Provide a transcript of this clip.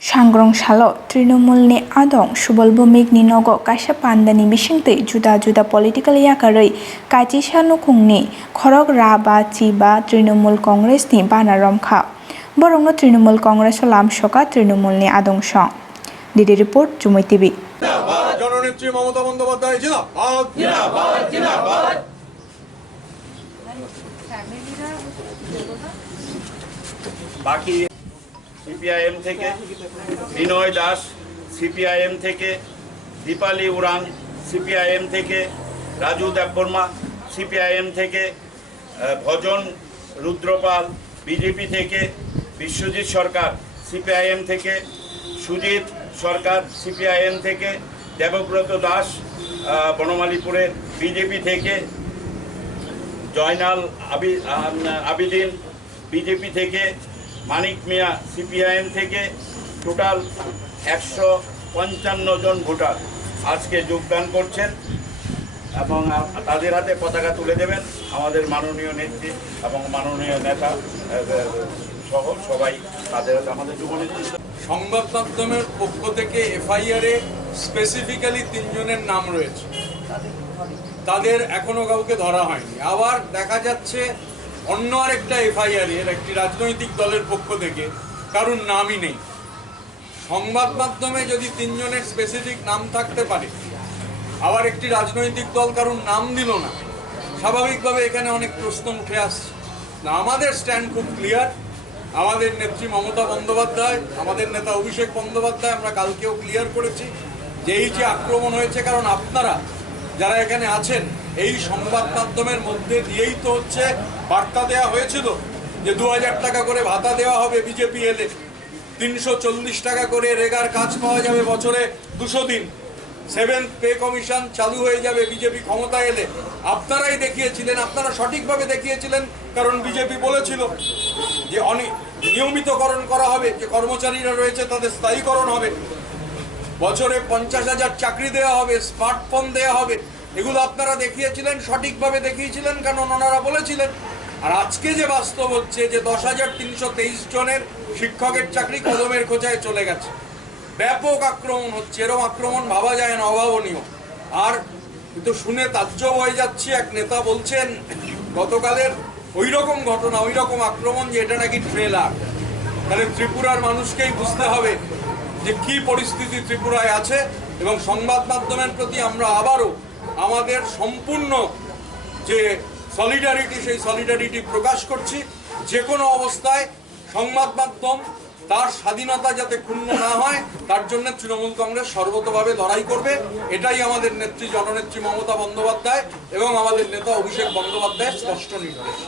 सांग्रंसालो तृणमूलनि आदं सुबलभूमिकनि नग कायसा पान्दानि बिसिंतै जुदा जुदा पलिटिकल याकारै कायथि सानुखुंनि खरग रा बा चि बा तृणमूल कांग्रेसनि बाना रमखा बरंनो तृणमूल कांग्रेस लामसका तृणमूलनि आदंश डिडि रिपोर्ट जुमै टीवी জননেত্রী মমতা বন্দ্যোপাধ্যায় জিন্দাবাদ জিন্দাবাদ জিন্দাবাদ বাকি সিপিআইএম থেকে বিনয় দাস সিপিআইএম থেকে দীপালি উড়ান সিপিআইএম থেকে রাজু দেববর্মা সিপিআইএম থেকে ভজন রুদ্রপাল বিজেপি থেকে বিশ্বজিৎ সরকার সিপিআইএম থেকে সুজিত সরকার সিপিআইএম থেকে দেবব্রত দাস বনমালীপুরের বিজেপি থেকে জয়নাল আবিদিন বিজেপি থেকে মানিক মিয়া সিপিআইএম থেকে টোটাল 155 জন ভোটার আজকে যোগদান করছেন এবং তাদের হাতে পতাকা তুলে দেবেন আমাদের মাননীয় নেত্রী এবং মাননীয় নেতা সহ সবাই তাদের হাতে আমাদের যুবনেত্রী। সংবাদ মাধ্যমের পক্ষ থেকে এফআইআরে স্পেসিফিক্যালি 3 জনের নাম রয়েছে, তাদের এখনো কাউকে ধরা হয়নি। আবার দেখা যাচ্ছে অন্য আরেকটা এফআইআর এর একটি রাজনৈতিক দলের পক্ষ থেকে কারোর নামই নেই। সংবাদ মাধ্যমে যদি 3 জনের স্পেসিফিক নাম থাকতে পারে, আবার একটি রাজনৈতিক দল কারোর নাম দিল না, স্বাভাবিকভাবে এখানে অনেক প্রশ্ন উঠে আসছে। না, আমাদের স্ট্যান্ড খুব ক্লিয়ার। আমাদের নেত্রী মমতা বন্দ্যোপাধ্যায়, আমাদের নেতা অভিষেক বন্দ্যোপাধ্যায়, আমরা কালকেও ক্লিয়ার করেছি যে এই যে আক্রমণ হয়েছে, কারণ আপনারা যারা এখানে আছেন এই সংবাদ মাধ্যমের মধ্যে দিয়েই তো হচ্ছে বার্তা দেওয়া হয়েছিল যে 2000 টাকা করে ভাতা দেওয়া হবে বিজেপি এলে, 340 টাকা করে রেগার কাজ পাওয়া যাবে বছরে 200 দিন, 7th পে কমিশন চালু হয়ে যাবে বিজেপি ক্ষমতা এলে। আপনারাই দেখিয়েছিলেন, আপনারা সঠিকভাবে দেখিয়েছিলেন, কারণ বিজেপি বলেছিল যে অনেক নিয়মিতকরণ করা হবে, যে কর্মচারীরা রয়েছে তাদের স্থায়ীকরণ হবে, বছরে 50,000 চাকরি দেওয়া হবে, স্মার্টফোন দেওয়া হবে। এগুলো আপনারা দেখিয়েছিলেন, সঠিকভাবে দেখিয়েছিলেন, কারণ ওনারা বলেছিলেন। আর আজকে যে বাস্তব হচ্ছে যে 10,323 জনের শিক্ষকের চাকরি কদমের খোঁচায় চলে গেছে, ব্যাপক আক্রমণ হচ্ছে। এরকম আক্রমণ ভাবা যায় না, অভাবনীয়। আর কিন্তু শুনে তাজ্জব হয়ে যাচ্ছে, এক নেতা বলছেন গতকালের ওই রকম ঘটনা, ওই রকম আক্রমণ, যে এটা নাকি ট্রেলার। তাহলে ত্রিপুরার মানুষকেই বুঝতে হবে যে কি পরিস্থিতি ত্রিপুরায় আছে। এবং সংবাদ মাধ্যমের প্রতি আমরা আবারও আমাদের সম্পূর্ণ যে সলিডারিটি, সেই সলিডারিটি প্রকাশ করছি। যে কোনো অবস্থায় সংবাদ মাধ্যম তার স্বাধীনতা যাতে ক্ষুণ্ণ না হয়, তার জন্য তৃণমূল কংগ্রেস সর্বতভাবে লড়াই করবে। এটাই আমাদের নেত্রী জননেত্রী মমতা বন্দ্যোপাধ্যায় এবং আমাদের নেতা অভিষেক বন্দ্যোপাধ্যায়ের স্পষ্ট নির্দেশ।